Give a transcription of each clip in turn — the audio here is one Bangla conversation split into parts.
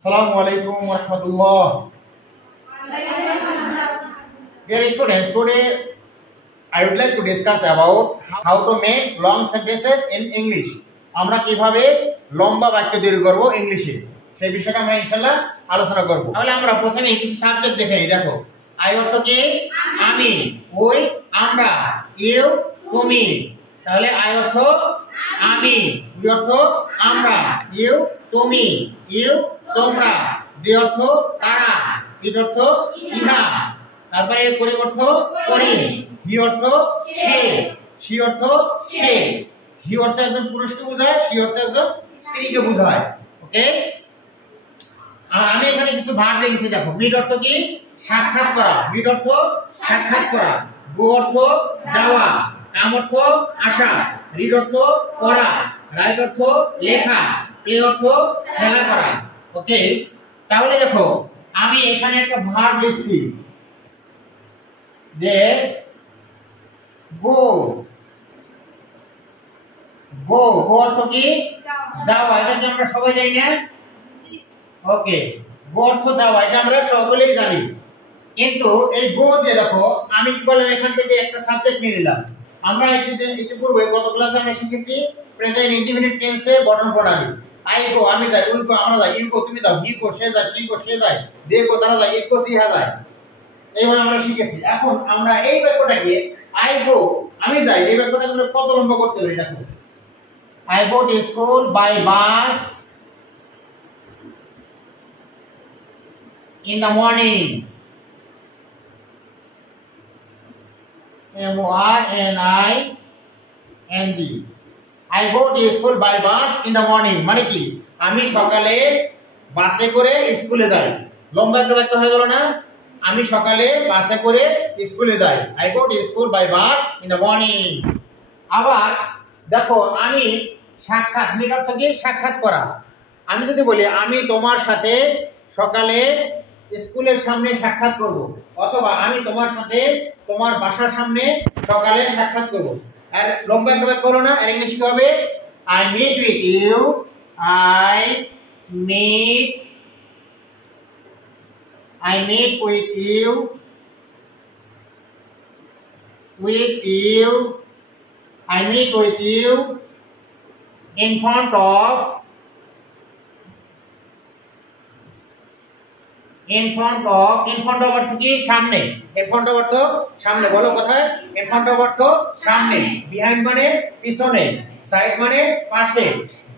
Assalamualaikum warahmatullah. Dear students, today I would like to discuss about how to make long sentences in English. আমরা কিভাবে লম্বা বাক্য তৈরি করব ইংলিশে সেই বিষয়টা আমরা ইনশাআল্লাহ আলোচনা করব। তাহলে আমরা প্রথমে কিছু সাবজেক্ট দেখে নিই। দেখো, আই অর্থ কি? আমি, ওই, আমরা, ইউ, তুমি। তাহলে আই অর্থ আমি, উই অর্থ আমরা, ইউ তুমি, ইউ তোমরা, দে অর্থ তারা, ইট অর্থ ইহা, তারপরে পরিবর্ত করি, হি অর্থ সে, সি অর্থ সে, হি অর্থ একজন পুরুষকে বোঝায়, সি অর্থ একজন স্ত্রীকে বোঝায়। ওকে, আর আমি এখানে কিছু ভার্ব লিখেছি। দেখো, মিট অর্থ কি? সাক্ষাৎ করা, মিট অর্থ সাক্ষাৎ করা, গো অর্থ যাওয়া, কাম অর্থ আসা, রিড অর্থ পড়া, রাইট অর্থ লেখা, প্লে অর্থ খেলা করা। ওকে, তাহলে দেখো আমি এখানে একটা ভার্ব লিখছি যে গো, গো, গো অর্থ কি? যাওয়া, এটা কি আমরা সবাই জানি না? ওকে, গো অর্থ যাওয়া, এটা আমরা সকলেই জানি। কিন্তু এই গো দিয়ে দেখো আমি কি বললাম, এখান থেকে একটা সাবজেক্ট নিয়ে নিলাম। আমরা ইতিপূর্বে গত ক্লাসে আমরা শিখেছি প্রেজেন্ট ইনডিফিনিট টেন্সে গঠন প্রণালী। আই গো আমি যাই, উই গো আমরা যাই, ইউ গো তুমি যাও, হি গো সে যায়, সি গো সে যায়, দে গো তারা যায়, ইট গো সি হা যায়। এইভাবে আমরা শিখেছি। এখন আমরা এই বাক্যটাকে আই গো আমি যাই, এই বাক্যটা আমরা কত লম্বা করতে পারি। দেখো, I go to school by bus in the morning. M-O-R-N-I-N-G. I go to school by bus in the morning. মানে কি? আমি সকালে বাসে করে স্কুলে যাই। লম্বা একটা বাক্য হয়ে গেল না? আমি সকালে বাসে করে স্কুলে যাই। I go to school by bus in the morning. আবার দেখো, আমি সাক্ষাৎ, মিট অর্থ কি? সাক্ষাৎ করা। আমি যদি বলি আমি তোমার সাথে সকালে স্কুলের সামনে সাক্ষাৎ করব, অথবা আমি তোমার সাথে তোমার বাসার সামনে সকালে সাক্ষাৎ করব। আর লম্বা একটা বাক্য করো না? আর ইংলিশ কি হবে? I meet with you, I meet with you, I meet with you in front of অর্থ কি? সামনে। in front of অর্থ সামনে, বলো কোথায়? in front of অর্থ সামনে, behind মানে পিছনে, side মানে পাশে,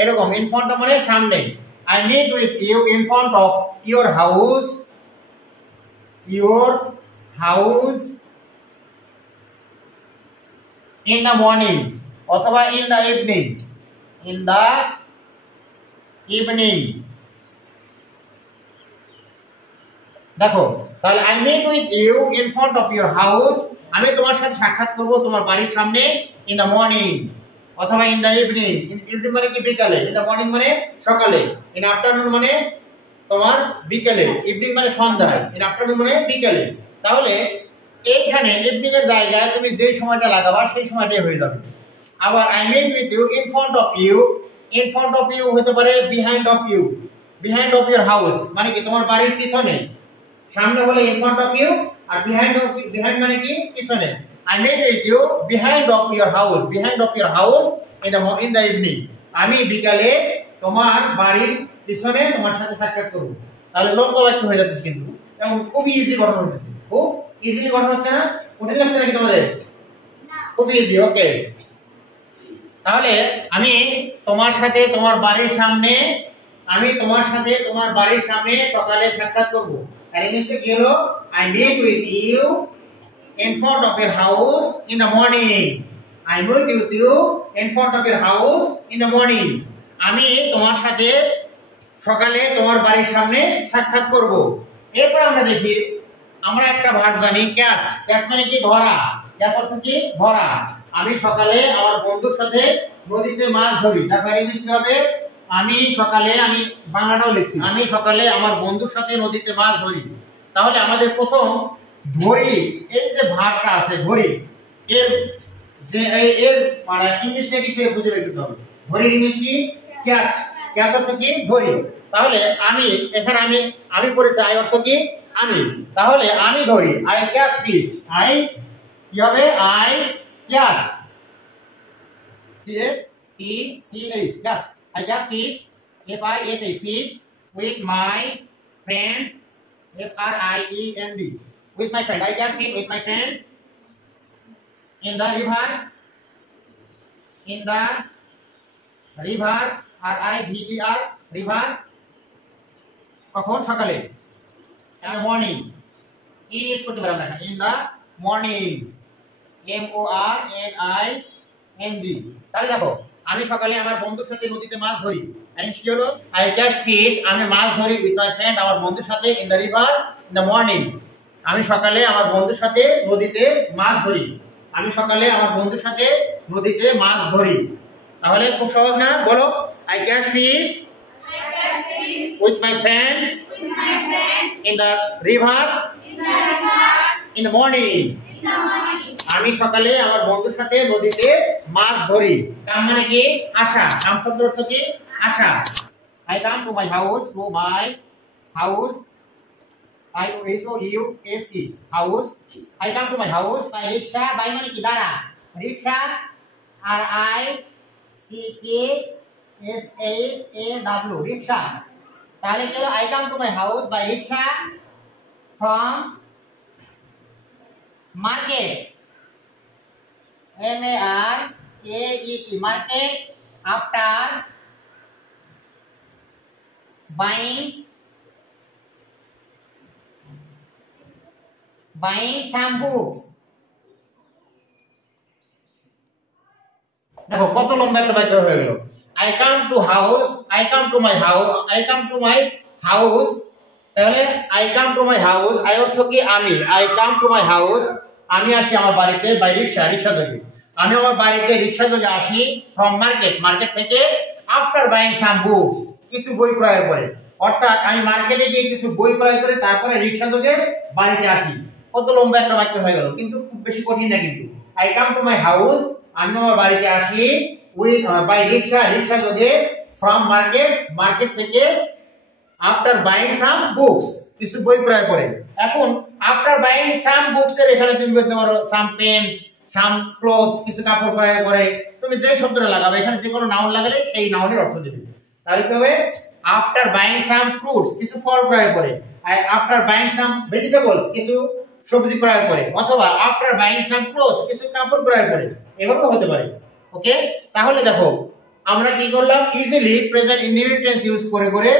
এরকম in front of মানে সামনে। I meet with you in front of your house in the morning, অথবা in the evening। দেখো, তাহলে I meet with you in front of your house, আমি তোমার সাথে সাক্ষাৎ করব তোমার বাড়ির সামনে in the morning, অথবা in the evening। evening মানে কি? বিকালে। in the morning মানে সকালে, in afternoon মানে তোমার বিকেলে, evening মানে সন্ধ্যায়, in afternoon মানে বিকেলে। তাহলে এইখানে evening এর জায়গায় তুমি যে সময়টা লাগাবা সেই সময়টাই হয়ে যাবে। আবার I meet with you in front of you হতে পারে behind of your house, মানে কি? তোমার বাড়ির পিছনে। সামনে হলে in front of you, R behind মানে কি? পিছনে। I meet with you behind of your house in the evening, আমি বিকালে তোমার বাড়ির পিছনে তোমার সাথে সাক্ষাৎ করব। তাহলে লম্বা বাক্য হয়ে যাচ্ছে, কিন্তু এবং খুব ইজি গঠন হচ্ছে। খুব ইজিলি গঠন হচ্ছে না? কঠিন লাগছে নাকি তোমাদের? খুব ইজি। ওকে, তাহলে আমি তোমার সাথে তোমার বাড়ির সামনে সকালে সাক্ষাৎ করব। আর ইংলিশে কি হলো? I meet with you in front of your house in the morning. আমি তোমার সাথে সকালে তোমার বাড়ির সামনে সাক্ষাৎ করব। এরপর আমরা দেখি, আমরা একটা ভার্ব জানি ক্যাচ। ক্যাচ মানে কি? ধরা। ক্যাচ অর্থ কি? ধরা। আমি সকালে আমার বন্ধুর সাথে নদীতে মাছ ধরি। তারপর ইংলিশ কি হবে? আমি বাংলাটাও লিখছি, আমি সকালে আমার বন্ধুর সাথে নদীতে মাছ ধরি। তাহলে আমাদের প্রথম ধরি, এই যে ভার্বটা আছে ধরি, এর মানে ইংলিশে কি খুঁজে বের করতে হবে। ধরির ইংলিশ কি? ক্যাচ। ক্যাচ অর্থ কি ধরি। তাহলে আমি এখানে আমি পড়েছি আই অর্থ কি আমি, তাহলে আমি ধরি আই ক্যাচ ফিশ, আই কি হবে I catch C-A-T-C-H catch, I catch fish F-I-S-H fish with my friend F-R-I-E-N-D with my friend, I catch fish with my friend in the river R-I-V-E-R river কখন সকালে in the morning ইউজ করতে পারলাম না in the morning M-O-R-N-I-N-G। তাহলে দেখো আমি সকালে আমার বন্ধুর সাথে নদীতে মাছ ধরি, এন্ড কি হলো আই ক্যাচ ফিশ, আমি মাছ ধরি উইথ মাই ফ্রেন্ড আমার বন্ধুর সাথে in the river in the morning, আমি সকালে আমার বন্ধুর সাথে নদীতে মাছ ধরি, আমি সকালে আমার বন্ধুর সাথে নদীতে মাছ ধরি। তাহলে খুব সহজ না, বলো I catch fish with my friend in the river in the morning, আমি সকালে আমার বন্ধুর সাথে নদীতে মাছ ধরি। কাম মানে কি আসা, কাম শব্দের অর্থ কি আসা। I come to my house, to my house I-O-U-S-E house, I come to my house by rickshaw, by মানে কি দ্বারা, রিক্সা R-I-C-K-S-H-A-W রিক্সা। তাহলে কি হলো I come to my house by rickshaw from market M-A-R-K-E-T market after buying some books। দেখো কত লম্বা একটা বাক্য হয়ে গেল। I come to my house, তাহলে I come to my house I অর্থ কি আমি, I come to my house আমি আসি আমার বাড়িতে বাই রিক্সা যোগে, আমি আমার বাড়িতে রিক্সা যোগে আসি ফ্রম মার্কেট থেকে আফটার বাইং সাম বুকস কিছু বই ক্রয় করে, অর্থাৎ আমি মার্কেটে গিয়ে কিছু বই ক্রয় করে তারপরে রিক্সা যোগে বাড়িতে আসি। কত লম্বা একটা বাক্য হয়ে গেল, কিন্তু খুব বেশি কঠিন না কিন্তু। I come to my house আমি আমার বাড়িতে আসি উইথ বাই রিক্সা যোগে ফ্রম মার্কেট থেকে আফটার বাইং সাম বুকস কিছু বই ক্রয় করে। এখন আফটার বাইং সাম বুকস এর এখানে তুমি বলতে পারো সাম পেন্স, সাম ক্লোথস কিছু কাপড় ক্রয় করে, তুমি যে শব্দটা লাগাবে এখানে যে কোনো নাউন লাগালে সেই নাউনের অর্থ দেবে। তাহলে কি হবে আফটার বাইং সাম ফ্রুটস কিছু ফল ক্রয় করে, আফটার বাইং সাম ভেজিটেবলস কিছু সবজি ক্রয় করে, অথবা আফটার বাইং সাম ক্লোথস কিছু কাপড় ক্রয় করে, এভাবে হতে পারে। ওকে, তাহলে দেখো আমরা কি করলাম easily present indefinite tense use করে করে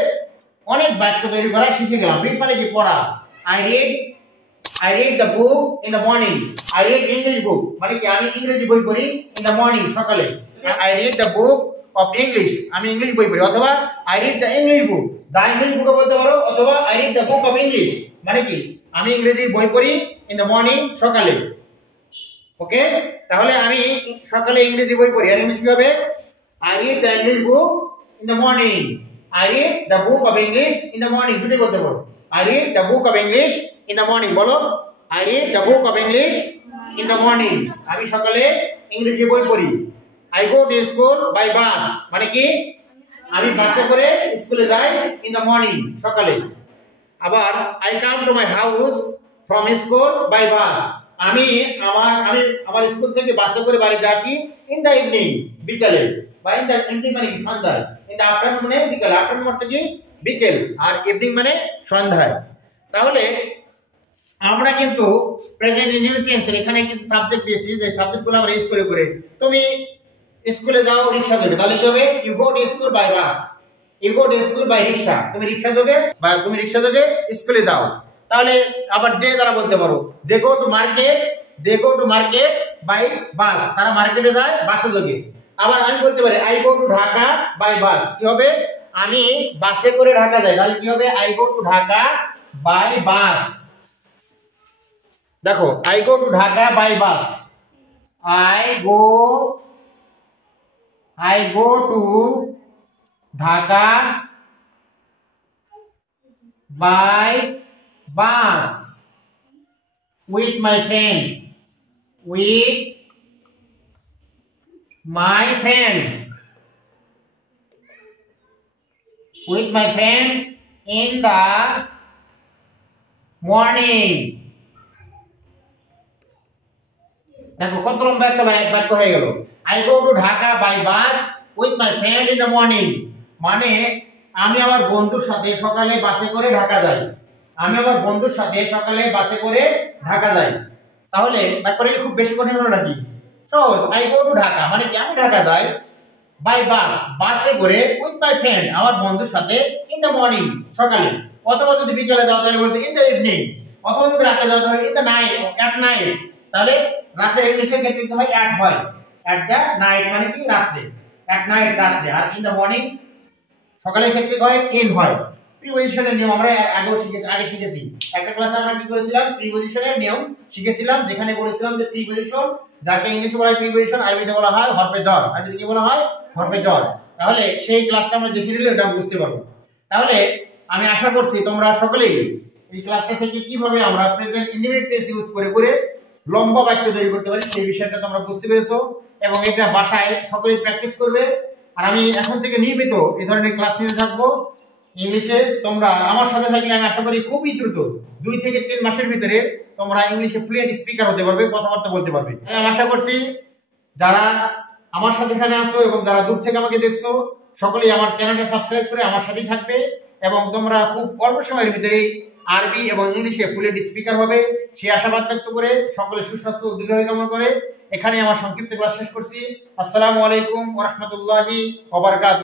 অনেক বাক্য তৈরি করা শিখে গেলাম। রিড মানে কি পড়া, I read the book in the morning, I read English book মানে কি আমি ইংরেজি বই পড়ি ইন দ্য মর্নিং সকালে, I read the book of English আমি ইংলিশ বই পড়ি, অথবা I read the English book বলতে পারো, অথবা I read the book of English মানে কি আমি ইংরেজি বই পড়ি ইন দ্য মর্নিং সকালে। ওকে, তাহলে আমি সকালে ইংরেজি বই পড়ি, আর ইংলিশ কি হবে I read the English book in the morning, I read the book of English in the morning দুটোই বলতে পারো, I read the book of English in the morning বলো, I read the book of English in the morning আমি সকালে ইংরেজি বই পড়ি। I go to school by bus মানে কি আমি বাসে করে স্কুলে যাই in the morning সকালে। আবার I come to my house from school by bus আমি আমার স্কুল থেকে বাসে করে বাড়িতে আসি in the evening বিকালে, বা in the evening মানে কি সন্ধ্যায়, in the afternoon মানে বিকাল, আফটারনুন মানে কি বিকেল, আর ইভিনিং মানে সন্ধ্যায়। তাহলে আমরা কিন্তু প্রেজেন্ট ইনডিফিনিট টেন্সের এখানে কিছু সাবজেক্ট দিয়েছি, যে সাবজেক্টগুলো আমরা ইউজ করে করে তুমি স্কুলে যাও রিকশা যোগে, তাহলে কি হবে you go to school by bus, you go to school by rickshaw তুমি রিকশা যোগে স্কুলে যাও। তাহলে আবার দে দ্বারা বলতে পারো they go to market by bus তারা মার্কেটে যায় বাসে যোগে। আবার আমি বলতে পারি I go to Dhaka by bus, কি হবে আমি বাসে করে ঢাকা যাই, তাহলে কি হবে I go to Dhaka by bus. দেখো I go to Dhaka by bus, I go to Dhaka by bus with my friend with my friend in the morning. দেখো কত লম্বা একটা বাক্য হয়ে গেল। I go to Dhaka by bus with my friend in the morning, মানে আমি আমার বন্ধুর সাথে সকালে বাসে করে ঢাকা যাই। আমি আমার বন্ধুর সাথে সকালে বাসে করে ঢাকা যাই। তাহলে ব্যাপারটা খুব বেশি কঠিন হলো নাকি? সহজ। I go to Dhaka মানে কি আমি ঢাকা যাই বাই বাস, বাসে করে, উইথ মাই ফ্রেন্ড আমার বন্ধুর সাথে, ইন দ্য মর্নিং সকালে, অথবা যদি বিকেলে যাও তাহলে বলতে ইন দ্য ইভিনিং, অথবা যদি রাতে যাও তাহলে in the night, at night. তাহলে রাতে ইংলিশের ক্ষেত্রে কি হয়? অ্যাট হয়। অ্যাট দ্য নাইট মানে কি? রাতে। অ্যাট নাইট রাতে। আর ইন দ্য মর্নিং সকালের ক্ষেত্রে হয় ইন হয়। প্রিপজিশনের নিয়ম আমরা আগে শিখেছি। একটা ক্লাসে আমরা কি করেছিলাম? প্রিপজিশনের নিয়ম শিখেছিলাম, যেখানে বলেছিলাম যে প্রিপজিশন যাকে ইংলিশে বলা হয় প্রিপজিশন, আরবিতে বলা হয় হরফে জ্বর। আরবিতে কি বলা হয়? হরফে জ্বর। তাহলে সেই ক্লাসটা আমরা দেখে নিলে এটা বুঝতে পারবো। তাহলে আমি আশা করছি তোমরা সকলেই এই ক্লাসটা থেকে কিভাবে আমরা প্রেজেন্ট ইনডিফিনিট টেন্স ইউজ করে করে লম্বা বাক্য তৈরি করতে পারি সেই বিষয়টা তোমরা বুঝতে পেরেছো, এবং এটা বাসায় সকলেই প্র্যাকটিস করবে। আর আমি এখন থেকে নিয়মিত এই ধরনের ক্লাস নিতে থাকবো ইংলিশে। তোমরা আমার সাথে থাকলে আমি আশা করি খুবই দ্রুত 2 থেকে 3 মাসের ভিতরে তোমরা ইংলিশে ফ্লুয়েন্ট স্পিকার হতে পারবে, কথাবার্তা বলতে পারবে। আমি আশা করছি যারা আমার সাথে এখানে আছো এবং যারা দূর থেকে আমাকে দেখছো সকলেই আমার চ্যানেলটা সাবস্ক্রাইব করে আমার সাথেই থাকবে, এবং তোমরা খুব অল্প সময়ের ভিতরেই আরবি এবং ইংলিশে ফ্লুয়েন্ট স্পিকার হবে সেই আশাবাদ ব্যক্ত করে সকলের সুস্বাস্থ্য ও দীর্ঘায়ু কামনা করে এখানে আমার সংক্ষিপ্ত ক্লাস শেষ করছি। আসসালামু আলাইকুম ওয়া রাহমাতুল্লাহি ওয়া বারাকাতুহু।